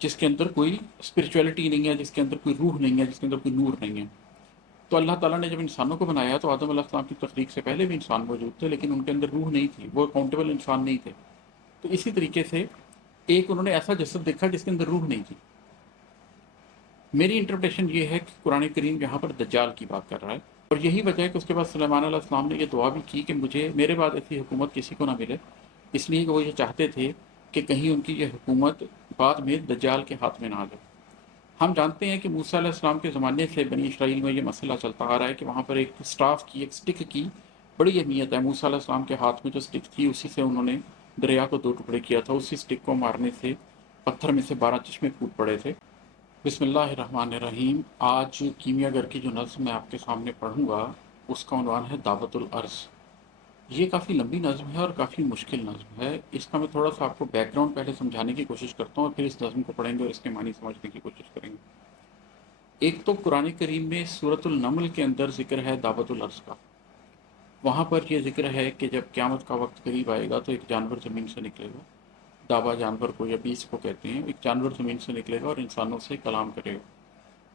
جس کے اندر کوئی اسپرچولیٹی نہیں ہے، جس کے اندر کوئی روح نہیں ہے، جس کے اندر کوئی نور نہیں ہے۔ تو اللہ تعالیٰ نے جب انسانوں کو بنایا تو آدم علیہ السلام کی تخلیق سے پہلے بھی انسان موجود تھے، لیکن ان کے اندر روح نہیں تھی، وہ اکاؤنٹیبل انسان نہیں تھے۔ تو اسی طریقے سے ایک انہوں نے ایسا جسد دیکھا جس کے اندر روح نہیں تھی۔ میری انٹرپریشن یہ ہے کہ قرآن کریم یہاں پر دجال کی بات کر رہا ہے، اور یہی وجہ ہے کہ اس کے بعد سلیمان علیہ السلام نے یہ دعا بھی کی کہ میرے بعد ایسی حکومت کسی کو نہ ملے، اس لیے کہ وہ یہ چاہتے تھے کہ کہیں ان کی یہ حکومت بعد میں دجال کے ہاتھ میں نہ آ جائے۔ ہم جانتے ہیں کہ موسیٰ علیہ السلام کے زمانے سے بنی اسرائیل میں یہ مسئلہ چلتا آ رہا ہے کہ وہاں پر ایک سٹاف کی، ایک سٹک کی بڑی اہمیت ہے۔ موسیٰ علیہ السلام کے ہاتھ میں جو سٹک تھی اسی سے انہوں نے دریا کو 2 ٹکڑے کیا تھا، اسی سٹک کو مارنے سے پتھر میں سے 12 چشمے پھوٹ پڑے تھے۔ بسم اللہ الرحمن الرحیم۔ آج کیمیا گھر کی جو نظم میں آپ کے سامنے پڑھوں گا اس کا عنوان ہے دعوت العرض۔ یہ کافی لمبی نظم ہے اور کافی مشکل نظم ہے۔ اس کا میں تھوڑا سا آپ کو بیک گراؤنڈ پہلے سمجھانے کی کوشش کرتا ہوں اور پھر اس نظم کو پڑھیں گے اور اس کے معنی سمجھنے کی کوشش کریں گے۔ ایک تو قرآن کریم میں سورۃ النمل کے اندر ذکر ہے دعوت العرض کا۔ وہاں پر یہ ذکر ہے کہ جب قیامت کا وقت قریب آئے گا تو ایک جانور زمین سے نکلے گا، دابا جانور کو یا بیس کو کہتے ہیں، ایک جانور زمین سے نکلے گا اور انسانوں سے کلام کرے گا۔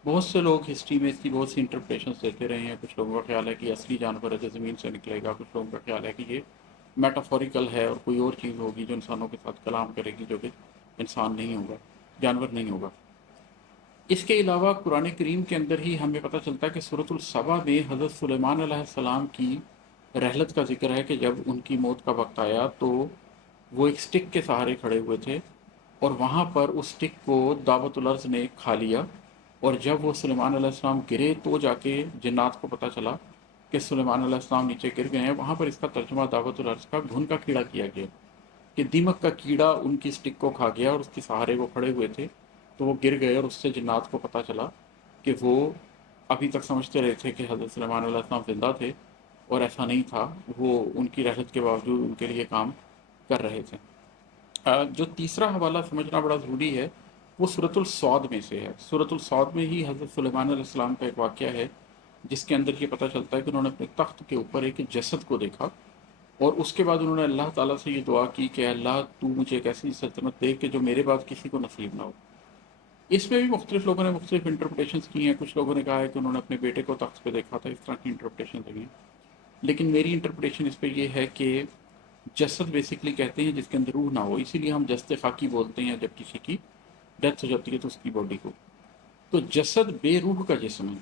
بہت سے لوگ ہسٹری میں اس کی بہت سی انٹرپریشنز دیتے رہے ہیں۔ کچھ لوگوں کا خیال ہے کہ اصلی جانور ہے جو زمین سے نکلے گا، کچھ لوگوں کا خیال ہے کہ یہ میٹافوریکل ہے اور کوئی اور چیز ہوگی جو انسانوں کے ساتھ کلام کرے گی، جو کہ انسان نہیں ہوگا، جانور نہیں ہوگا۔ اس کے علاوہ قرآن کریم کے اندر ہی ہمیں پتہ چلتا ہے کہ سورۃ السبا میں حضرت سلیمان علیہ السلام کی رحلت کا ذکر ہے کہ جب ان کی موت کا وقت آیا تو وہ ایک سٹک کے سہارے کھڑے ہوئے تھے، اور وہاں پر اس سٹک کو دعوت العرض نے کھا لیا، اور جب وہ سلیمان علیہ السلام گرے تو جا کے جنات کو پتہ چلا کہ سلیمان علیہ السلام نیچے گر گئے ہیں۔ وہاں پر اس کا ترجمہ دعوت العرض کا گھن کا کیڑا کیا گیا کہ دیمک کا کیڑا ان کی سٹک کو کھا گیا، اور اس کے سہارے وہ کھڑے ہوئے تھے تو وہ گر گئے، اور اس سے جنات کو پتہ چلا کہ وہ ابھی تک سمجھتے رہے تھے کہ حضرت سلیمان علیہ السلام زندہ تھے، اور ایسا نہیں تھا، وہ ان کی رحلت کے باوجود ان کے لیے کام کر رہے تھے۔ جو تیسرا حوالہ سمجھنا بڑا ضروری ہے وہ سورۃ الصاد میں سے ہے۔ سورۃ الصاد میں ہی حضرت سلیمان علیہ السلام کا ایک واقعہ ہے جس کے اندر یہ پتہ چلتا ہے کہ انہوں نے اپنے تخت کے اوپر ایک جسد کو دیکھا، اور اس کے بعد انہوں نے اللہ تعالیٰ سے یہ دعا کی کہ اللہ تو مجھے ایک ایسی سلطنت دے کہ جو میرے بعد کسی کو نصیب نہ ہو۔ اس میں بھی مختلف لوگوں نے مختلف انٹرپریشنز کی ہیں۔ کچھ لوگوں نے کہا ہے کہ انہوں نے اپنے بیٹے کو تخت پہ دیکھا تھا، اس طرح کی انٹرپریشن ہوئی ہیں، لیکن میری انٹرپریشن اس پہ یہ ہے کہ جسد بیسکلی کہتے ہیں جس کے اندر روح نہ ہو، اسی لیے ہم جسد خاکی بولتے ہیں جب کسی کی ڈیتھ ہو جاتی ہے تو اس کی باڈی کو۔ تو جسد بے روح کا جسم ہے،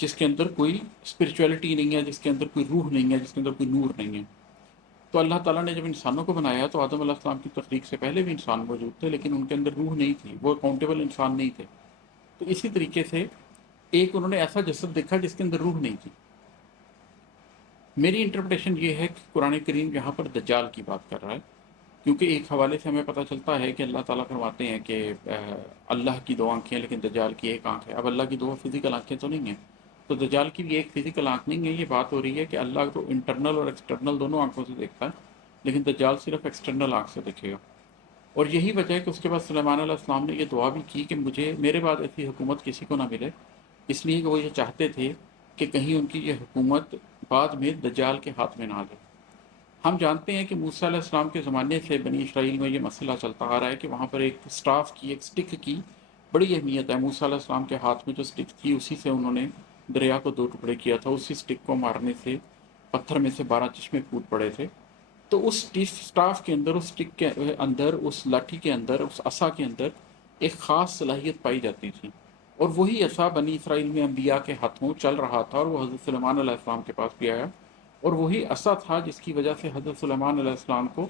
جس کے اندر کوئی اسپرچولیٹی نہیں ہے، جس کے اندر کوئی روح نہیں ہے، جس کے اندر کوئی نور نہیں ہے۔ تو اللہ تعالیٰ نے جب انسانوں کو بنایا تو آدم علیہ السلام کی تخلیق سے پہلے بھی انسان موجود تھے، لیکن ان کے اندر روح نہیں تھی، وہ اکاؤنٹیبل انسان نہیں تھے۔ تو اسی طریقے سے ایک انہوں نے ایسا جسد دیکھا جس کے اندر روح نہیں تھی۔ میری انٹرپریشن یہ ہے کہ قرآن کریم یہاں پر دجال کی بات کر رہا ہے، کیونکہ ایک حوالے سے ہمیں پتہ چلتا ہے کہ اللہ تعالیٰ فرماتے ہیں کہ اللہ کی 2 آنکھیں ہیں لیکن دجال کی 1 آنکھ ہے۔ اب اللہ کی 2 فزیکل آنکھیں تو نہیں ہیں، تو دجال کی بھی ایک فزیکل آنکھ نہیں ہے۔ یہ بات ہو رہی ہے کہ اللہ تو انٹرنل اور ایکسٹرنل دونوں آنکھوں سے دیکھتا ہے، لیکن دجال صرف ایکسٹرنل آنکھ سے دیکھے گا۔ اور یہی وجہ ہے کہ اس کے بعد سلیمان علیہ السلام نے یہ دعا بھی کی کہ میرے بعد ایسی حکومت کسی کو نہ ملے، اس لیے کہ وہ یہ چاہتے تھے کہ کہیں ان کی یہ حکومت بعد میں دجال کے ہاتھ میں نہ آ جائے۔ ہم جانتے ہیں کہ موسیٰ علیہ السلام کے زمانے سے بنی اسرائیل میں یہ مسئلہ چلتا آ رہا ہے کہ وہاں پر ایک سٹاف کی، ایک سٹک کی بڑی اہمیت ہے۔ موسیٰ علیہ السلام کے ہاتھ میں جو سٹک تھی اسی سے انہوں نے دریا کو 2 ٹکڑے کیا تھا، اسی سٹک کو مارنے سے پتھر میں سے 12 چشمے پھوٹ پڑے تھے۔ تو اس سٹاف کے اندر، اس سٹک کے اندر، اس لاٹھی کے اندر، اس عصا کے اندر ایک خاص صلاحیت پائی جاتی تھی، اور وہی عصا بنی اسرائیل میں انبیاء کے ہاتھوں چل رہا تھا، اور وہ حضرت سلیمان علیہ السلام کے پاس بھی آیا، اور وہی عصا تھا جس کی وجہ سے حضرت سلیمان علیہ السلام کو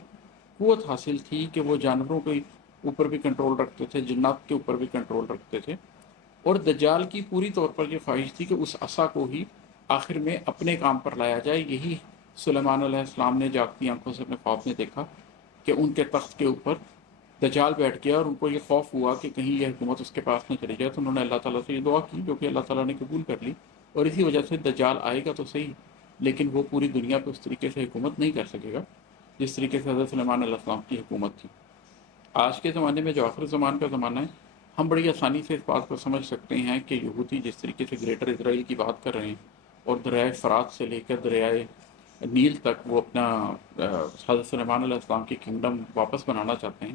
قوت حاصل تھی کہ وہ جانوروں کے اوپر بھی کنٹرول رکھتے تھے، جنات کے اوپر بھی کنٹرول رکھتے تھے۔ اور دجال کی پوری طور پر یہ خواہش تھی کہ اس عصا کو ہی آخر میں اپنے کام پر لایا جائے۔ یہی سلیمان علیہ السلام نے جاگتی آنکھوں سے اپنے خواب میں دیکھا کہ ان کے تخت کے اوپر دجال بیٹھ گیا، اور ان کو یہ خوف ہوا کہ کہیں یہ حکومت اس کے پاس نہ چلی جائے، تو انہوں نے اللہ تعالیٰ سے یہ دعا کی جو کہ اللہ تعالیٰ نے قبول کر لی، اور اسی وجہ سے دجال آئے گا تو صحیح، لیکن وہ پوری دنیا پہ اس طریقے سے حکومت نہیں کر سکے گا جس طریقے سے حضرت سلیمان علیہ السلام کی حکومت تھی۔ آج کے زمانے میں جو آخر زمان کا زمانہ ہے، ہم بڑی آسانی سے اس بات کو سمجھ سکتے ہیں کہ یہودی جس طریقے سے گریٹر اسرائیل کی بات کر رہے ہیں، اور دریائے فرات سے لے کر دریائے نیل تک وہ اپنا حضرت سلیمان علیہ السلام کی کنگڈم واپس بنانا چاہتے ہیں،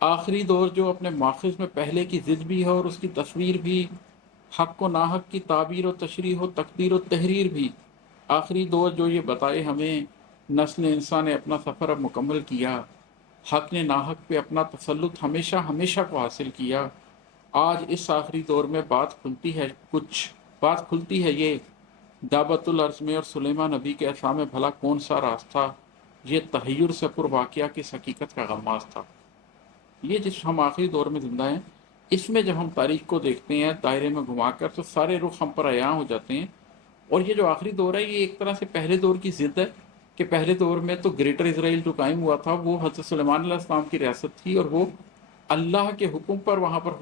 آخری دور جو اپنے ماخذ میں پہلے کی ضد بھی ہے اور اس کی تصویر بھی، حق و ناحق کی تعبیر و تشریح و تقدیر و تحریر بھی، آخری دور جو یہ بتائے ہمیں نسل انسان نے اپنا سفر اب مکمل کیا، حق نے ناحق پہ اپنا تسلط ہمیشہ ہمیشہ کو حاصل کیا۔ آج اس آخری دور میں بات کھلتی ہے یہ، دعوت العرض میں اور سلیمان نبی کے عصا میں بھلا کون سا راستہ، یہ تحیر سے پر واقعہ کس حقیقت کا غماز تھا۔ یہ جس ہم آخری دور میں زندہ ہیں، اس میں جب ہم تاریخ کو دیکھتے ہیں دائرے میں گھما کر تو سارے رخ ہم پر عیاں ہو جاتے ہیں۔ اور یہ جو آخری دور ہے یہ ایک طرح سے پہلے دور کی ضد ہے کہ پہلے دور میں تو گریٹر اسرائیل جو قائم ہوا تھا وہ حضرت سلیمان علیہ السلام کی ریاست تھی اور وہ اللہ کے حکم پر وہاں پر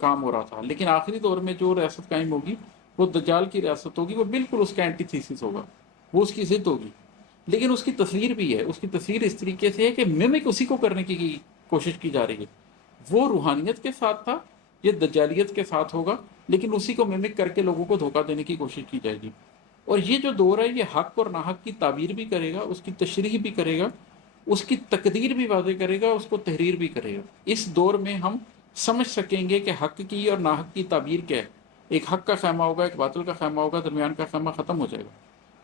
کام ہو رہا تھا، لیکن آخری دور میں جو ریاست قائم ہوگی وہ دجال کی ریاست ہوگی، وہ بالکل اس کا اینٹی تھیسس ہوگا، وہ اس کی ضد ہوگی، لیکن اس کی تصویر بھی ہے، اس کی تصویر اس طریقے سے ہے کہ ممک اسی کو کرنے کی کوشش کی جا رہی ہے۔ وہ روحانیت کے ساتھ تھا، یہ دجالیت کے ساتھ ہوگا، لیکن اسی کو ممک کر کے لوگوں کو دھوکہ دینے کی کوشش کی جائے گی۔ اور یہ جو دور ہے یہ حق اور ناحق کی تعبیر بھی کرے گا، اس کی تشریح بھی کرے گا، اس کی تقدیر بھی واضح کرے گا، اس کو تحریر بھی کرے گا۔ اس دور میں ہم سمجھ سکیں گے کہ حق کی اور ناحق کی تعبیر کیا ہے۔ ایک حق کا خیمہ ہوگا، ایک باطل کا خیمہ ہوگا، درمیان کا خیمہ ختم ہو جائے گا۔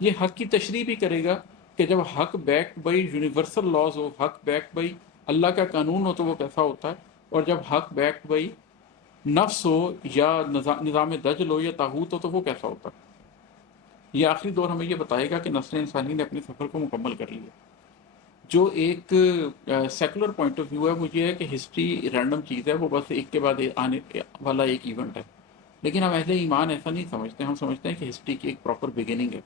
یہ حق کی تشریح بھی کرے گا کہ جب حق بیک بائی یونیورسل لاز ہو، حق بیک بائی اللہ کا قانون ہو تو وہ کیسا ہوتا ہے، اور جب حق بیک بائی نفس ہو یا نظام دجل ہو یا طاغوت ہو تو وہ کیسا ہوتا ہے۔ یہ آخری دور ہمیں یہ بتائے گا کہ نسل انسانی نے اپنے سفر کو مکمل کر لیا۔ جو ایک سیکولر پوائنٹ آف ویو ہے وہ یہ ہے کہ ہسٹری رینڈم چیز ہے، وہ بس ایک کے بعد آنے والا ایک ایونٹ ہے، لیکن ہم اہل ایمان ایسا نہیں سمجھتے، ہم سمجھتے ہیں کہ ہسٹری کی ایک پراپر بگننگ ہے۔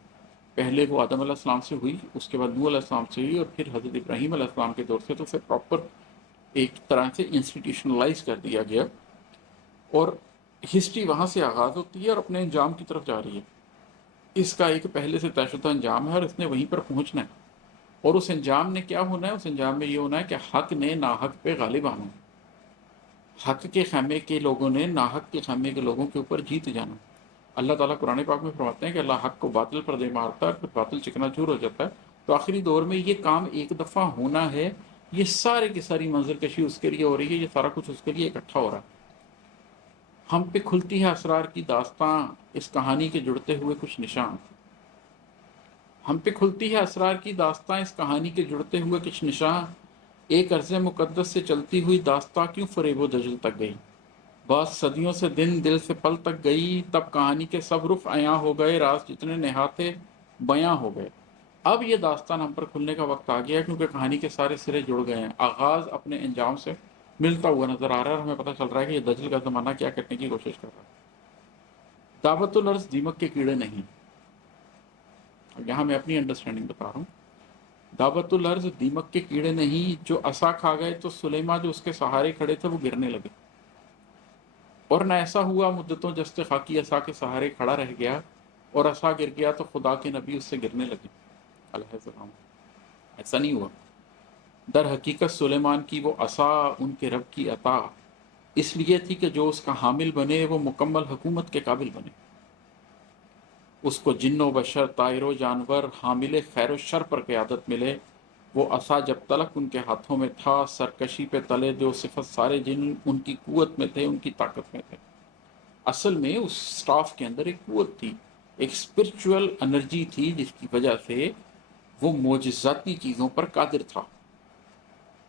پہلے وہ آدم علیہ السلام سے ہوئی، اس کے بعد نوح علیہ السلام سے ہوئی، اور پھر حضرت ابراہیم علیہ السلام کے دور سے تو اسے پراپر ایک طرح سے انسٹیٹیوشنلائز کر دیا گیا، اور ہسٹری وہاں سے آغاز ہوتی ہے اور اپنے انجام کی طرف جا رہی ہے۔ اس کا ایک پہلے سے طے شدہ انجام ہے اور اس نے وہیں پر پہنچنا ہے، اور اس انجام نے کیا ہونا ہے؟ اس انجام میں یہ ہونا ہے کہ حق نے ناحق پہ غالب آنا، حق کے خیمے کے لوگوں نے ناحق کے خیمے کے لوگوں کے اوپر جیت جانا۔ اللہ تعالیٰ قرآن پاک میں فرماتے ہیں کہ اللہ حق کو باطل پر دے مارتا ہے، پھر باطل چکنا چور ہو جاتا ہے۔ تو آخری دور میں یہ کام ایک دفعہ ہونا ہے، یہ سارے کی ساری منظر کشی اس کے لیے ہو رہی ہے، یہ سارا کچھ اس کے لیے اکٹھا ہو رہا ہے۔ ہم پہ کھلتی ہے اسرار کی داستاں، اس کہانی کے جڑتے ہوئے کچھ نشان۔ ہم پہ کھلتی ہے اسرار کی داستاں، اس کہانی کے جڑتے ہوئے کچھ نشان۔ ایک عرض مقدس سے چلتی ہوئی داستاں کیوں فریب و دجل تک گئی، بعض صدیوں سے دن دل سے پل تک گئی، تب کہانی کے سب رخ عیاں ہو گئے، راز جتنے نہاتے بیاں ہو گئے۔ اب یہ داستان ہم پر کھلنے کا وقت آ گیا ہے، کیونکہ کہانی کے سارے سرے جڑ گئے ہیں، آغاز اپنے انجام سے ملتا ہوا نظر آ رہا ہے، اور ہمیں پتہ چل رہا ہے کہ یہ دجل کا زمانہ کیا کرنے کی کوشش کر رہا ہے۔ دعوت العرض دیمک کے کیڑے نہیں، یہاں میں اپنی انڈرسٹینڈنگ بتا رہا ہوں۔ دعوت العرض دیمک کے کیڑے نہیں، جو عصا کھا گئے تو سلیما جو اس کے سہارے کھڑے تھے وہ گرنے لگے، اور نہ ایسا ہوا مدتوں جست خاکی عصا کے سہارے کھڑا رہ گیا، اور عصا گر گیا تو خدا کے نبی اس سے گرنے لگے علیہ السلام۔ ایسا نہیں ہوا، در حقیقت سلیمان کی وہ عصا ان کے رب کی عطا اس لیے تھی کہ جو اس کا حامل بنے وہ مکمل حکومت کے قابل بنے۔ اس کو جن و بشر، طائر و جانور، حامل خیر و شر پر قیادت ملے۔ وہ عصا جب تلک ان کے ہاتھوں میں تھا، سرکشی پہ تلے جو صفت سارے جن ان کی قوت میں تھے، ان کی طاقت میں تھے۔ اصل میں اس سٹاف کے اندر ایک قوت تھی، ایک اسپرچول انرجی تھی، جس کی وجہ سے وہ معجزاتی چیزوں پر قادر تھا۔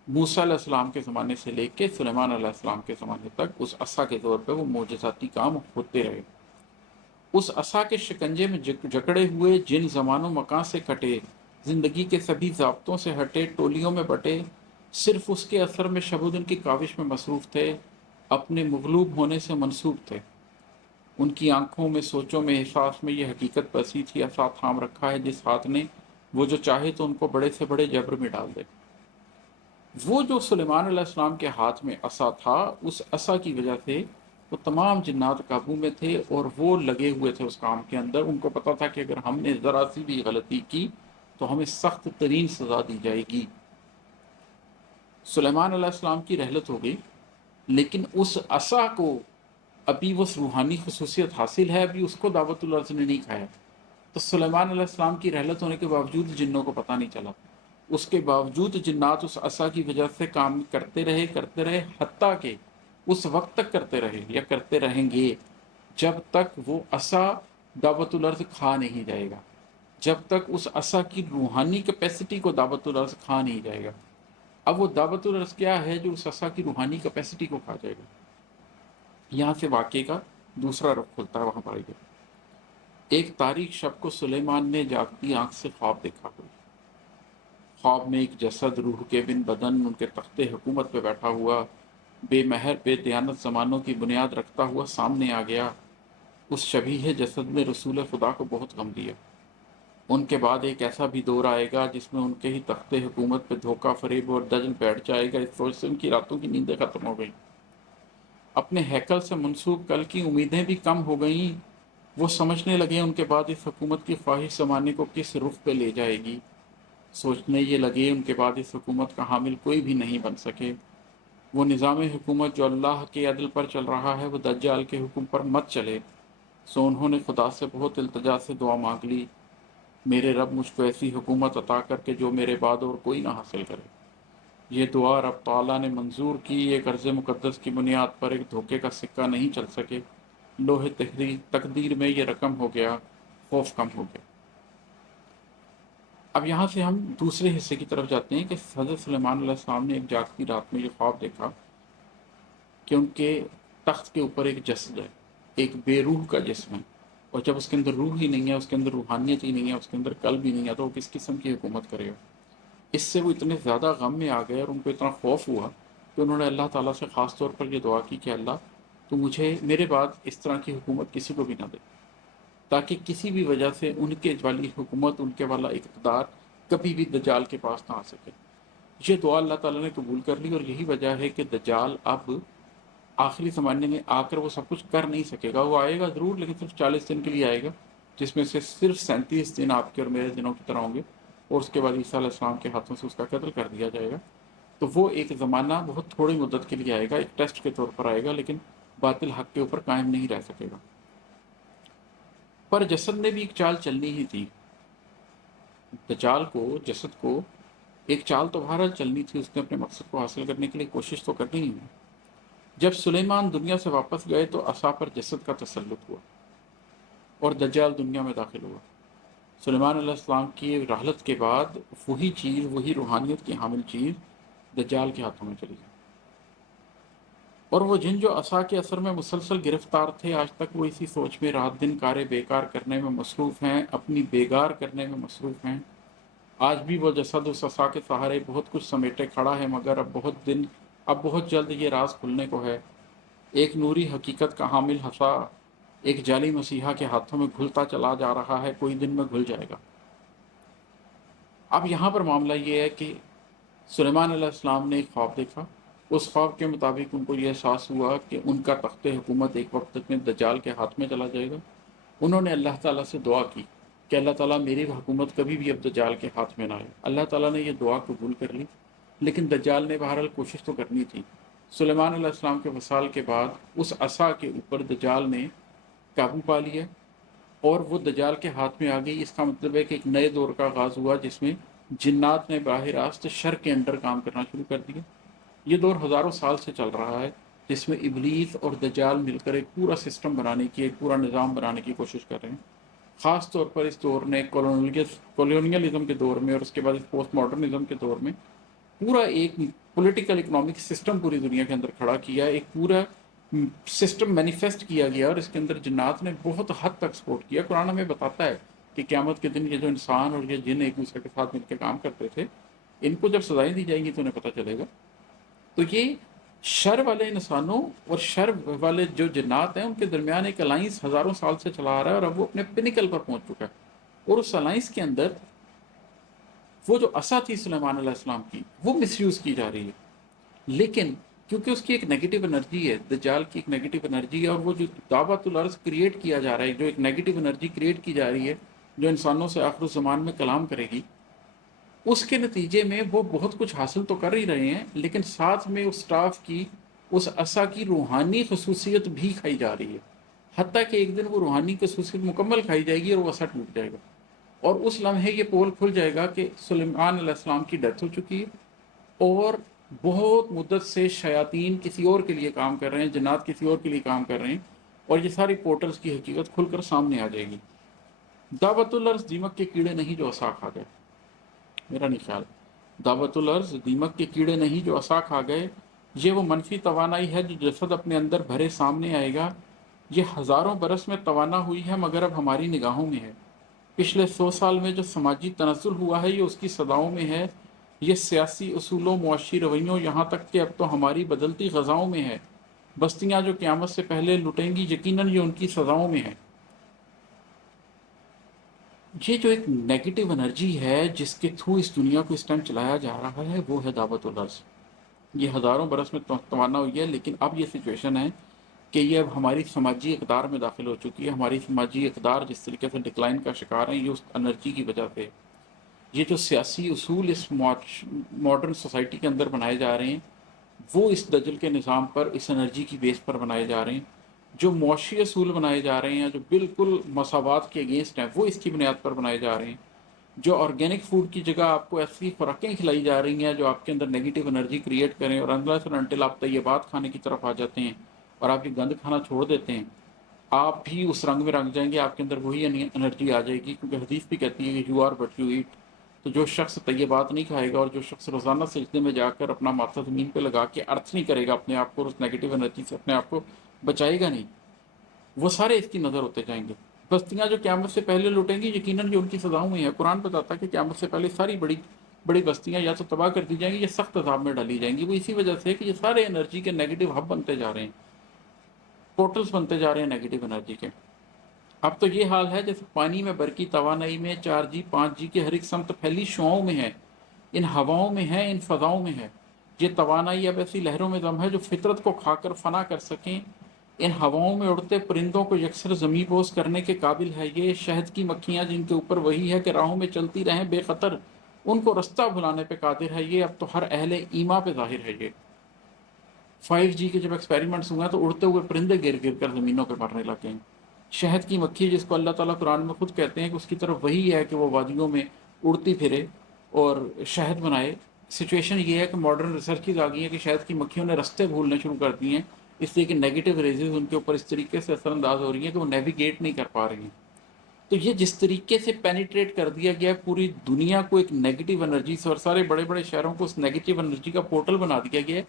موسیٰ علیہ السلام کے زمانے سے لے کے سلیمان علیہ السلام کے زمانے تک اس عصا کے طور پہ وہ معجزاتی کام ہوتے رہے۔ اس عصا کے شکنجے میں جکڑے ہوئے جن زمان و مکان سے کٹے، زندگی کے سبھی ضابطوں سے ہٹے، ٹولیوں میں بٹے، صرف اس کے اثر میں شب و دن کی کاوش میں مصروف تھے، اپنے مغلوب ہونے سے منسوب تھے۔ ان کی آنکھوں میں، سوچوں میں، احساس میں یہ حقیقت بسی تھی، عصا تھام رکھا ہے جس ہاتھ نے، وہ جو چاہے تو ان کو بڑے سے بڑے جبر میں ڈال دے۔ وہ جو سلیمان علیہ السلام کے ہاتھ میں عصا تھا، اس عصا کی وجہ سے وہ تمام جنات قابو میں تھے، اور وہ لگے ہوئے تھے اس کام کے اندر۔ ان کو پتا تھا کہ اگر ہم نے ذرا سی بھی غلطی کی تو ہمیں سخت ترین سزا دی جائے گی۔ سلیمان علیہ السلام کی رحلت ہو گئی، لیکن اس عصا کو ابھی وہ روحانی خصوصیت حاصل ہے، ابھی اس کو دعوت العرض نے نہیں کھایا۔ تو سلیمان علیہ السلام کی رحلت ہونے کے باوجود جنوں کو پتہ نہیں چلا، اس کے باوجود جنات اس عصا کی وجہ سے کام کرتے رہے حتیٰ کہ اس وقت تک کرتے رہے یا کرتے رہیں گے جب تک وہ عصا دعوت الارض کھا نہیں جائے گا، جب تک اس عصا کی روحانی کیپیسٹی کو دعوت الارض کھا نہیں جائے گا۔ اب وہ دعوت الارض کیا ہے جو اس عصا کی روحانی کیپیسٹی کو کھا جائے گا؟ یہاں سے واقعے کا دوسرا رخ کھلتا ہے، وہاں پر آئیے۔ ایک تاریک شب کو سلیمان نے جاگتی آنکھ سے خواب دیکھا ہوئی۔ خواب میں ایک جسد روح کے بن بدن ان کے تخت حکومت پہ بیٹھا ہوا، بے مہر بے دیانت زمانوں کی بنیاد رکھتا ہوا سامنے آ گیا۔ اس شبیہ جسد نے رسول خدا کو بہت غم دیا۔ ان کے بعد ایک ایسا بھی دور آئے گا جس میں ان کے ہی تخت حکومت پہ دھوکہ فریب اور دجل بیٹھ جائے گا۔ اس سوچ سے ان کی راتوں کی نیندیں ختم ہو گئیں، اپنے ہیکل سے منسوب کل کی امیدیں بھی کم ہو گئیں۔ وہ سمجھنے لگے ان کے بعد اس حکومت کی خواہش زمانے کو کس رخ پہ لے جائے گی۔ سوچنے یہ لگے ان کے بعد اس حکومت کا حامل کوئی بھی نہیں بن سکے۔ وہ نظام حکومت جو اللہ کے عدل پر چل رہا ہے وہ دجال کے حکم پر مت چلے۔ سو انہوں نے خدا سے بہت التجا سے دعا مانگ لی، میرے رب مجھ کو ایسی حکومت عطا کر کے جو میرے بعد اور کوئی نہ حاصل کرے۔ یہ دعا رب تعالیٰ نے منظور کی۔ ایک عرض مقدس کی بنیاد پر ایک دھوکے کا سکہ نہیں چل سکے۔ لوح تقدیر میں یہ رقم ہو گیا، خوف کم ہو گیا۔ اب یہاں سے ہم دوسرے حصے کی طرف جاتے ہیں کہ حضرت سلیمان علیہ السلام نے ایک جاگتی رات میں یہ خواب دیکھا کہ ان کے تخت کے اوپر ایک جسد ہے، ایک بے روح کا جسم ہے، اور جب اس کے اندر روح ہی نہیں ہے، اس کے اندر روحانیت ہی نہیں ہے، اس کے اندر قلب ہی نہیں ہے، تو وہ کس قسم کی حکومت کرے گا؟ اس سے وہ اتنے زیادہ غم میں آ گئے اور ان کو اتنا خوف ہوا کہ انہوں نے اللہ تعالیٰ سے خاص طور پر یہ دعا کی کہ اللہ تو مجھے میرے بعد اس طرح کی حکومت کسی کو بھی نہ دے، تاکہ کسی بھی وجہ سے ان کے والی حکومت، ان کے والا اقتدار کبھی بھی دجال کے پاس نہ آ سکے۔ یہ دعا اللہ تعالیٰ نے قبول کر لی، اور یہی وجہ ہے کہ دجال اب آخری زمانے میں آ کر وہ سب کچھ کر نہیں سکے گا۔ وہ آئے گا ضرور، لیکن صرف 40 دن کے لیے آئے گا، جس میں سے صرف 37 دن آپ کے اور میرے دنوں کی طرح ہوں گے، اور اس کے بعد عیسیٰ علیہ السلام کے ہاتھوں سے اس کا قتل کر دیا جائے گا۔ تو وہ ایک زمانہ بہت تھوڑی مدت کے لیے آئے گا، ایک ٹیسٹ کے طور پر آئے گا، لیکن باطل حق کے اوپر قائم نہیں رہ سکے گا۔ پر جسد نے بھی ایک چال چلنی ہی تھی، دجال کو، جسد کو ایک چال تو بہرحال چلنی تھی، اس نے اپنے مقصد کو حاصل کرنے کے لیے کوشش تو کرنی ہی ہے۔ جب سلیمان دنیا سے واپس گئے تو عصا پر جسد کا تسلط ہوا اور دجال دنیا میں داخل ہوا۔ سلیمان علیہ السلام کی رحلت کے بعد وہی چیز، وہی روحانیت کی حامل چیز دجال کے ہاتھوں میں چلی گئی، اور وہ جن جو عصا کے اثر میں مسلسل گرفتار تھے، آج تک وہ اسی سوچ میں رات دن کارے بیکار کرنے میں مصروف ہیں، اپنی بیگار کرنے میں مصروف ہیں۔ آج بھی وہ جسد اس عصا کے سہارے بہت کچھ سمیٹے کھڑا ہے، مگر اب بہت جلد یہ راز کھلنے کو ہے۔ ایک نوری حقیقت کا حامل عصا ایک جعلی مسیحا کے ہاتھوں میں گھلتا چلا جا رہا ہے، کوئی دن میں گھل جائے گا۔ اب یہاں پر معاملہ یہ ہے کہ سلیمان علیہ السلام نے ایک خواب دیکھا، اس خواب کے مطابق ان کو یہ احساس ہوا کہ ان کا تخت حکومت ایک وقت تک میں دجال کے ہاتھ میں چلا جائے گا۔ انہوں نے اللہ تعالیٰ سے دعا کی کہ اللہ تعالیٰ میری حکومت کبھی بھی اب دجال کے ہاتھ میں نہ آئے۔ اللہ تعالیٰ نے یہ دعا قبول کر لی، لیکن دجال نے بہرحال کوشش تو کرنی تھی۔ سلیمان علیہ السلام کے وصال کے بعد اس عصا کے اوپر دجال نے قابو پا لیا، اور وہ دجال کے ہاتھ میں آ گئی۔ اس کا مطلب ہے کہ ایک نئے دور کا آغاز ہوا جس میں جنات نے براہ راست شر کے انڈر کام کرنا شروع کر دیا۔ یہ دور ہزاروں سال سے چل رہا ہے، جس میں ابلیس اور دجال مل کر ایک پورا سسٹم بنانے کی، ایک پورا نظام بنانے کی کوشش کر رہے ہیں۔ خاص طور پر اس دور نے کولونیلزم کے دور میں اور اس کے بعد اس پوسٹ ماڈرنزم کے دور میں پورا ایک پولیٹیکل اکنامک سسٹم پوری دنیا کے اندر کھڑا کیا، ایک پورا سسٹم مینیفیسٹ کیا گیا، اور اس کے اندر جنات نے بہت حد تک سپورٹ کیا۔ قرآن ہمیں بتاتا ہے کہ قیامت کے دن یہ جو انسان اور یہ جن ایک دوسرے کے ساتھ مل کے کام کرتے تھے، ان کو جب سزائیں دی جائیں گی تو انہیں پتہ چلے گا۔ تو یہ شر والے انسانوں اور شر والے جو جنات ہیں ان کے درمیان ایک الائنس ہزاروں سال سے چلا آ رہا ہے، اور اب وہ اپنے پینیکل پر پہنچ چکا ہے، اور اس الائنس کے اندر وہ جو عصا تھی سلیمان علیہ السلام کی وہ مس یوز کی جا رہی ہے۔ لیکن کیونکہ اس کی ایک نیگیٹو انرجی ہے، دجال کی ایک نیگیٹو انرجی ہے، اور وہ جو دعوت الارض کریٹ کیا جا رہا ہے، جو ایک نیگیٹو انرجی کریٹ کی جا رہی ہے جو انسانوں سے آخر الزمان میں کلام کرے گی، اس کے نتیجے میں وہ بہت کچھ حاصل تو کر ہی رہے ہیں، لیکن ساتھ میں اس اسٹاف کی، اس عصا کی روحانی خصوصیت بھی کھائی جا رہی ہے، حتیٰ کہ ایک دن وہ روحانی خصوصیت مکمل کھائی جائے گی اور وہ عصا ٹوٹ جائے گا، اور اس لمحے یہ پول کھل جائے گا کہ سلیمان علیہ السلام کی ڈیتھ ہو چکی ہے اور بہت مدت سے شیاطین کسی اور کے لیے کام کر رہے ہیں، جنات کسی اور کے لیے کام کر رہے ہیں، اور یہ ساری پورٹلز کی حقیقت کھل کر سامنے آ جائے گی۔ دعوت الارض دیمک کے کیڑے نہیں جو عصا کھا گئے، میرا نہیں خیال، دعوت الارض دیمک کے کیڑے نہیں جو عصا کھا گئے، یہ وہ منفی توانائی ہے جو جسد اپنے اندر بھرے سامنے آئے گا۔ یہ ہزاروں برس میں توانا ہوئی ہے مگر اب ہماری نگاہوں میں ہے۔ پچھلے 100 سال میں جو سماجی تنزل ہوا ہے یہ اس کی صداؤں میں ہے، یہ سیاسی اصولوں، معاشی رویوں، یہاں تک کہ اب تو ہماری بدلتی غذاؤں میں ہے۔ بستیاں جو قیامت سے پہلے لٹیں گی یقیناً یہ ان کی سزاؤں میں ہے۔ یہ جو ایک نیگیٹو انرجی ہے جس کے تھرو اس دنیا کو اس ٹائم چلایا جا رہا ہے وہ ہے دعوت الارض۔ یہ ہزاروں برس میں توانا ہوئی ہے، لیکن اب یہ سچویشن ہے کہ یہ اب ہماری سماجی اقدار میں داخل ہو چکی ہے۔ ہماری سماجی اقدار جس طریقے سے ڈکلائن کا شکار ہیں یہ اس انرجی کی وجہ سے۔ یہ جو سیاسی اصول اس ماڈرن سوسائٹی کے اندر بنائے جا رہے ہیں وہ اس دجل کے نظام پر، اس انرجی کی بیس پر بنائے جا رہے ہیں۔ جو معاشی اصول بنائے جا رہے ہیں جو بالکل مساوات کے اگینسٹ ہیں وہ اس کی بنیاد پر بنائے جا رہے ہیں۔ جو آرگینک فوڈ کی جگہ آپ کو ایسی خوراکیں کھلائی جا رہی ہیں جو آپ کے اندر نیگیٹو انرجی کریٹ کریں، اور اندر انٹل آپ طیبات کھانے کی طرف آ جاتے ہیں اور آپ یہ گند کھانا چھوڑ دیتے ہیں، آپ بھی اس رنگ میں رنگ جائیں گے، آپ کے اندر وہی انرجی آ جائے گی، کیونکہ حدیث بھی کہتی ہے کہ you are what you eat. تو جو شخص طیبات نہیں کھائے گا اور جو شخص روزانہ سجدے میں جا کر اپنا ماتھا زمین پہ لگا کے ارتھ نہیں کرے گا اپنے آپ کو اور اس نیگیٹو انرجی سے اپنے آپ کو بچائے گا نہیں، وہ سارے اس کی نظر ہوتے جائیں گے۔ بستیاں جو قیامت سے پہلے لوٹیں گی یقیناً یہ ان کی سزاؤں میں ہے۔ قرآن بتاتا ہے کہ قیامت سے پہلے ساری بڑی بڑی بستیاں یا تو تباہ کر دی جائیں گی یا سخت عذاب میں ڈالی جائیں گی۔ وہ اسی وجہ سے کہ یہ سارے انرجی کے نیگیٹو ہب بنتے جا رہے ہیں، پورٹلز بنتے جا رہے ہیں نیگیٹو انرجی کے۔ اب تو یہ حال ہے جیسے پانی میں، برقی توانائی میں، 4G 5G کے ہر ایک سمت پھیلی شعاؤں میں ہے، ان ہواؤں میں ہے، ان فضاؤں میں ہے۔ یہ توانائی اب ایسی لہروں میں دم ہے جو فطرت کو کھا کر فنا کر سکیں۔ ان ہواؤں میں اڑتے پرندوں کو یکسر زمیں بوس کرنے کے قابل ہے یہ۔ شہد کی مکھیاں جن کے اوپر وہی ہے کہ راہوں میں چلتی رہیں بے خطر، ان کو رستہ بھلانے پہ قادر ہے یہ۔ اب تو ہر اہل ایما پہ ظاہر ہے یہ۔ 5G کے جب ایکسپیریمنٹس ہوئے ہیں تو اڑتے ہوئے پرندے گر گر کر زمینوں پہ مرنے لگے ہیں۔ شہد کی مکھی جس کو اللہ تعالیٰ قرآن میں خود کہتے ہیں کہ اس کی طرف وہی ہے کہ وہ وادیوں میں اڑتی پھرے اور شہد بنائے۔ سچویشن یہ ہے کہ ماڈرن ریسرچز آ گئی ہیں کہ شہد کی مکھیوں نے رستے بھولنے شروع کر دیے ہیں، اس لیے کہ نیگیٹو ریزز ان کے اوپر اس طریقے سے اثر انداز ہو رہی ہیں کہ وہ نیویگیٹ نہیں کر پا رہی ہیں۔ تو یہ جس طریقے سے پینیٹریٹ کر دیا گیا ہے پوری دنیا کو ایک نیگیٹو انرجی سے، اور سارے بڑے بڑے شہروں کو اس نیگیٹو انرجی کا پورٹل بنا دیا گیا ہے،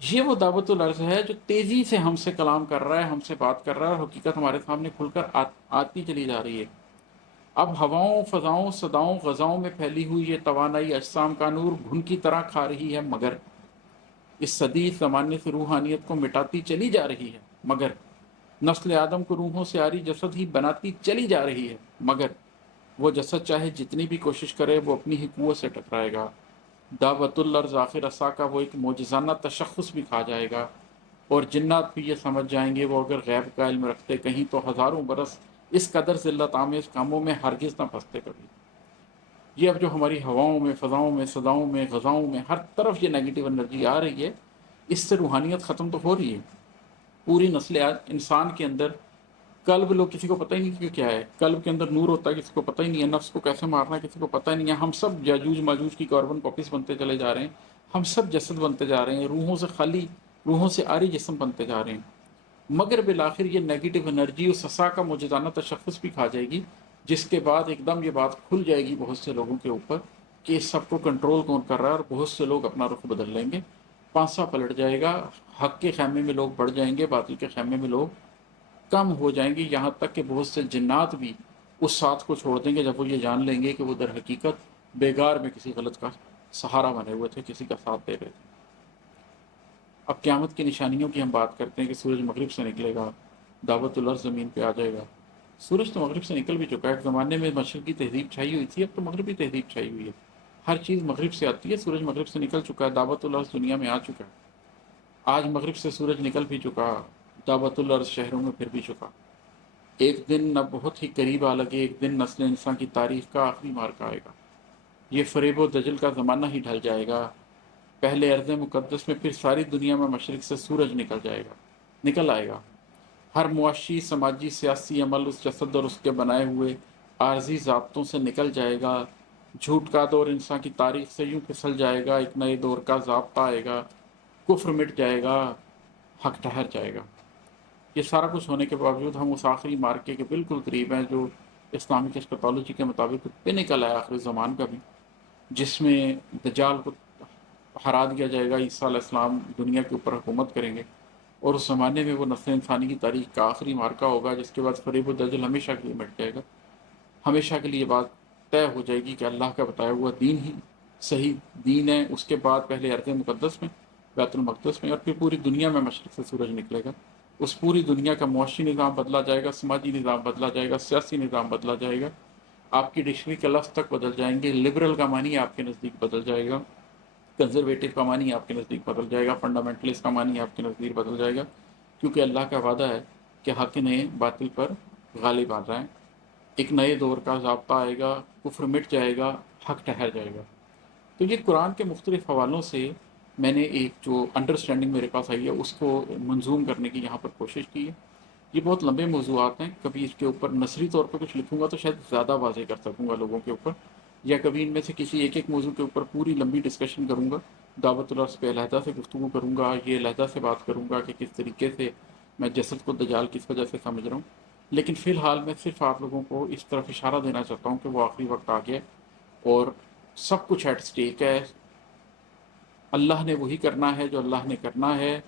یہ وہ دعوت الارض ہے جو تیزی سے ہم سے کلام کر رہا ہے، ہم سے بات کر رہا ہے، اور حقیقت ہمارے سامنے کھل کر آتی چلی جا رہی ہے۔ اب ہواؤں، فضاؤں، صداؤں، غزاؤں میں پھیلی ہوئی یہ توانائی اجسام کا نور گھن کی طرح کھا رہی ہے، مگر اس صدی زمانے سے روحانیت کو مٹاتی چلی جا رہی ہے، مگر نسل آدم کو روحوں سے آری جسد ہی بناتی چلی جا رہی ہے، مگر وہ جسد چاہے جتنی بھی کوشش کرے وہ اپنی ہی قوت سے ٹکرائے گا۔ دعوت الارض آخر عصا کا وہ ایک موجزانہ تشخص بھی کھا جائے گا، اور جنات بھی یہ سمجھ جائیں گے وہ اگر غیب کا علم رکھتے کہیں تو ہزاروں برس اس قدر ذلت آمیز کاموں میں ہرگز نہ پھنستے کبھی۔ یہ اب جو ہماری ہواؤں میں، فضاؤں میں، صداؤں میں، غزاؤں میں ہر طرف یہ نیگیٹو انرجی آ رہی ہے، اس سے روحانیت ختم تو ہو رہی ہے۔ پوری نسل انسان کے اندر قلب، لوگ کسی کو پتہ ہی نہیں کہ کیا ہے، قلب کے اندر نور ہوتا ہے کسی کو پتہ ہی نہیں ہے، نفس کو کیسے مارنا ہے کسی کو پتہ ہی نہیں ہے۔ ہم سب یاجوج ماجوج کی کاربن کاپیز بنتے چلے جا رہے ہیں، ہم سب جسد بنتے جا رہے ہیں، روحوں سے خالی، روحوں سے آری جسم بنتے جا رہے ہیں، مگر بالآخر یہ نیگیٹو انرجی اس عصا کا موجودانہ تشخص بھی کھا جائے گی، جس کے بعد ایک دم یہ بات کھل جائے گی بہت سے لوگوں کے اوپر کہ اس سب کو کنٹرول کون کر رہا ہے، اور بہت سے لوگ اپنا رخ بدل لیں گے، پانسا پلٹ جائے گا، حق کے خیمے میں لوگ بڑھ جائیں گے، باطل کے خیمے میں لوگ کم ہو جائیں گے، یہاں تک کہ بہت سے جنات بھی اس ساتھ کو چھوڑ دیں گے جب وہ یہ جان لیں گے کہ وہ در حقیقت بیگار میں کسی غلط کا سہارا بنے ہوئے تھے، کسی کا ساتھ دے رہے تھے۔ اب قیامت کی نشانیوں کی ہم بات کرتے ہیں کہ سورج مغرب سے نکلے گا، دعوت الارض زمین پہ آ جائے گا۔ سورج تو مغرب سے نکل بھی چکا ہے، ایک زمانے میں مشرقی تہذیب چھائی ہوئی تھی، اب تو مغربی تہذیب چھائی ہوئی ہے، ہر چیز مغرب سے آتی ہے، سورج مغرب سے نکل چکا ہے، دعوت الارض دنیا میں آ چکا ہے، آج مغرب سے سورج نکل بھی چکا، دعوت الارض شہروں میں پھر بھی چکا۔ ایک دن نہ بہت ہی قریب آ لگے، ایک دن نسل انسان کی تاریخ کا آخری مارکا آئے گا، یہ فریب و دجل کا زمانہ ہی ڈھل جائے گا، پہلے ارض مقدس میں پھر ساری دنیا میں مشرق سے سورج نکل آئے گا۔ ہر معاشی، سماجی، سیاسی عمل اس جسد اور اس کے بنائے ہوئے عارضی ضابطوں سے نکل جائے گا، جھوٹ کا دور انسان کی تاریخ سے یوں پھسل جائے گا، ایک نئے دور کا ضابطہ آئے گا، کفر مٹ جائے گا، حق ٹھہر جائے گا۔ یہ سارا کچھ ہونے کے باوجود ہم اس آخری مارکے کے بالکل قریب ہیں جو اسلامک اسکتالوجی کے مطابق پینیکل ہے آخری زمان کا بھی، جس میں دجال کو ہرا دیا جائے گا، عیسیٰ علیہ السلام دنیا کے اوپر حکومت کریں گے، اور اس زمانے میں وہ نسل انسانی کی تاریخ کا آخری مارکہ ہوگا، جس کے بعد فریب و دجل ہمیشہ کے لیے مٹ جائے گا۔ ہمیشہ کے لیے یہ بات طے ہو جائے گی کہ اللہ کا بتایا ہوا دین ہی صحیح دین ہے۔ اس کے بعد پہلے ارض مقدس میں، بیت المقدس میں، اور پھر پوری دنیا میں مشرق سے سورج نکلے گا۔ اس پوری دنیا کا معاشی نظام بدلا جائے گا، سماجی نظام بدلا جائے گا، سیاسی نظام بدلا جائے گا، آپ کی ڈکشنری کے لفظ تک بدل جائیں گے، لبرل کا معنی آپ کے نزدیک بدل جائے گا، کنزرویٹو کا معنی آپ کے نزدیک بدل جائے گا، فنڈامنٹلسٹ کا معنی آپ کے نزدیک بدل جائے گا، کیونکہ اللہ کا وعدہ ہے کہ حق نے باطل پر غالب آ جائیں، ایک نئے دور کا ضابطہ آئے گا، کفر مٹ جائے گا، حق ٹھہر جائے گا۔ تو یہ قرآن کے مختلف حوالوں سے میں نے ایک جو انڈرسٹینڈنگ میرے پاس آئی ہے اس کو منظوم کرنے کی یہاں پر کوشش کی ہے۔ یہ بہت لمبے موضوعات ہیں، کبھی اس کے اوپر نثری طور پر کچھ لکھوں گا تو شاید زیادہ واضح کر سکوں گا لوگوں کے اوپر، یا کبھی ان میں سے کسی ایک موضوع کے اوپر پوری لمبی ڈسکشن کروں گا، دعوت العرض پہ علیحدہ سے گفتگو کروں گا، یہ علیحدہ سے بات کروں گا کہ کس طریقے سے میں جسد کو دجال کس وجہ سے سمجھ رہا ہوں۔ لیکن فی الحال میں صرف آپ لوگوں کو اس طرف اشارہ دینا چاہتا ہوں کہ وہ آخری وقت آ گیا اور سب کچھ ایٹ سٹیک ہے۔ اللہ نے وہی کرنا ہے جو اللہ نے کرنا ہے،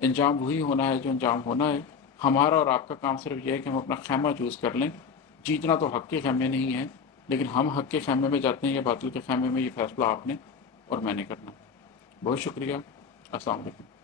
انجام وہی ہونا ہے جو انجام ہونا ہے۔ ہمارا اور آپ کا کام صرف یہ ہے کہ ہم اپنا خیمہ چوز کر لیں۔ جیتنا تو حق کے خیمے نہیں ہے، لیکن ہم حق کے خیمے میں جاتے ہیں یا باطل کے خیمے میں، یہ فیصلہ آپ نے اور میں نے کرنا ہے۔ بہت شکریہ، السلام علیکم۔